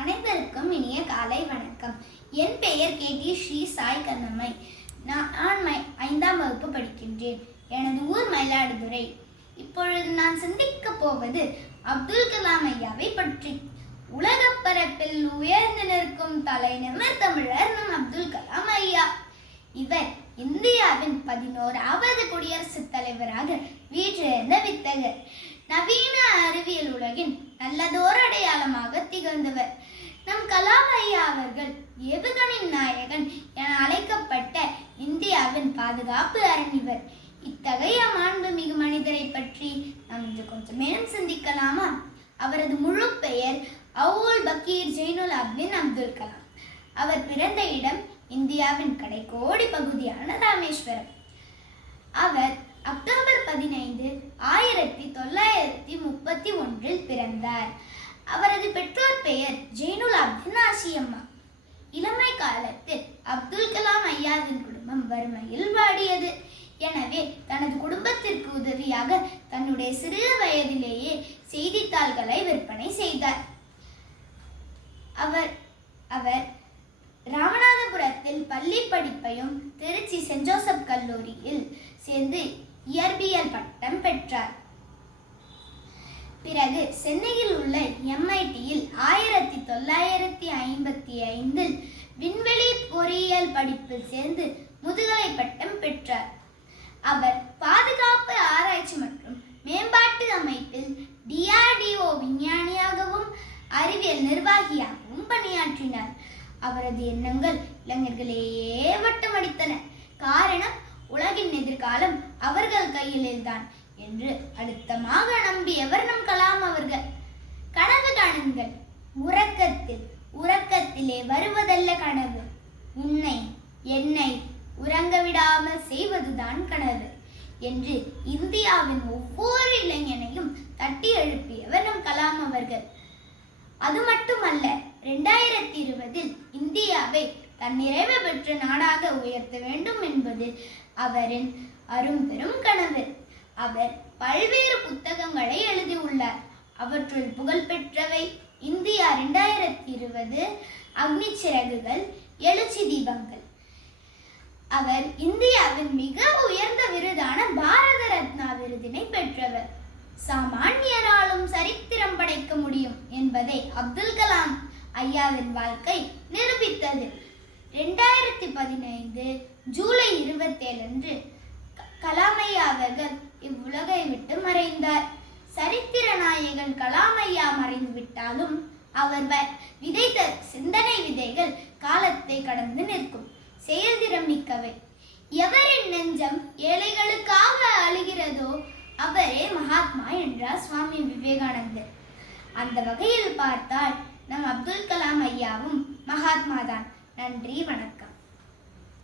அனைவருக்கும் இனிய காலை வணக்கம். என் பெயர் கேடி ஸ்ரீ சாய் கண்ணம்மை. நான் 5ஆம் வகுப்பு படிக்கின்றேன். எனது ஊர் மயிலாடுதுறை. இப்பொழுது நான் சிந்திக்கப் போவது அப்துல் கலாம் ஐயாவை பற்றி. உலகப் பரப்பில் உயர்ந்து நிற்கும் தலைநிமிர் தமிழர் நம் அப்துல் கலாம் ஐயா. இவர் இந்தியாவின் 11வது குடியரசுத் தலைவராக வீற்றிருந்த வித்தகர். நவீன அறிவியல் உலகின் நல்லதோர் அடையாளமாக திகழ்ந்தவர். நம் கலாம் ஐயா அவர்கள் ஏவுகணையின் நாயகன் என அழைக்கப்பட்ட இந்தியாவின் பாதுகாப்பு அரணிவர். இத்தகைய மாண்புமிகு மனிதரை பற்றி நாம் இன்று கொஞ்சம் மேலும் சிந்திக்கலாமா? அவரது முழு பெயர் அவுல் பக்கீர் ஜெயினுல் ஆப்தீன் அப்துல் கலாம். அவர் பிறந்த இடம் இந்தியாவின் கடைக்கோடி பகுதியான ராமேஸ்வரம். அவர் அக்டோபர் 15, 1931 பிறந்தார். அவரது பெற்றோர் பெயர் ஜெயினுல் ஆப்தீன் ஆசியம்மா. இளமை காலத்தில் அப்துல் கலாம் ஐயாவின் குடும்பம் வறுமையில் வாடியது. எனவே தனது குடும்பத்திற்கு உதவியாக தன்னுடைய சிறு வயதிலேயே செய்தித்தாள்களை விற்பனை செய்தார். அவர் ராமநாதபுரத்தில் பள்ளி படிப்பையும் திருச்சி சென்ட் ஜோசப் கல்லூரியில் சேர்ந்து இயற்பியல் பட்டம் பெற்றார். பிறகு சென்னையில் உள்ள MITயில் 1955 விண்வெளி பொறியியல் படிப்பில் சேர்ந்து முதுகலை பட்டம் பெற்றார். அவர் பாதுகாப்பு ஆராய்ச்சி மற்றும் மேம்பாட்டு அமைப்பில் DRDO விஞ்ஞானியாகவும் அறிவியல் நிர்வாகியாகவும் பணியாற்றினார். அவரது எண்ணங்கள் இளைஞர்களையே வட்டமடித்தன. காரணம், உலகின் எதிர்காலம் அவர்கள் கையில்தான் என்று அழுத்தமாக நம்பியவர் நம் கலாம் அவர்கள். கனவு காணுங்கள், உறக்கத்திலே வருவதல்ல கனவு. என்னை உறங்க விடாமல் செய்வதுதான் கனவு என்று இந்தியாவின் ஒவ்வொரு இளைஞனையும் தட்டி எழுப்பியவர் நம் கலாம் அவர்கள். அது மட்டுமல்ல, 2020 இந்தியாவை தன்னிறைவு பெற்ற நாடாக உயர்த்த வேண்டும் என்பது அவரின் அரும்பெரும் கனவு. அவர் பல்வேறு புத்தகங்களை எழுதியுள்ளார். அவற்றுள் புகழ்பெற்றவை இந்தியா 2020, அக்னி சிறகுகள், எழுச்சி தீபங்கள். அவர் இந்தியாவின் மிக உயர்ந்த விருதான பாரத ரத்னா விருதினை பெற்றவர். சாமானியராலும் சரித்திரம் படைக்க முடியும் என்பதை அப்துல் கலாம் ஐயாவின் வாழ்க்கை நிரூபித்தது. 2015 ஜூலை 27 கலாம் ஐயா அவர்கள் இவ்வுலகை விட்டு மறைந்தார். சரித்திர நாயகன் கலாம் ஐயா மறைந்து விட்டாலும் அவர் விதைத்த சிந்தனை விதைகள் காலத்தை கடந்து நிற்கும் செயல்திறம் மிக்கவை. எவரின் நெஞ்சம் ஏழைகளுக்காக அழுகிறதோ அவரே மகாத்மா என்றார் சுவாமி விவேகானந்தர். அந்த வகையில் பார்த்தால் நம் அப்துல் கலாம் ஐயாவும் மகாத்மா தான். நன்றி, வணக்கம்.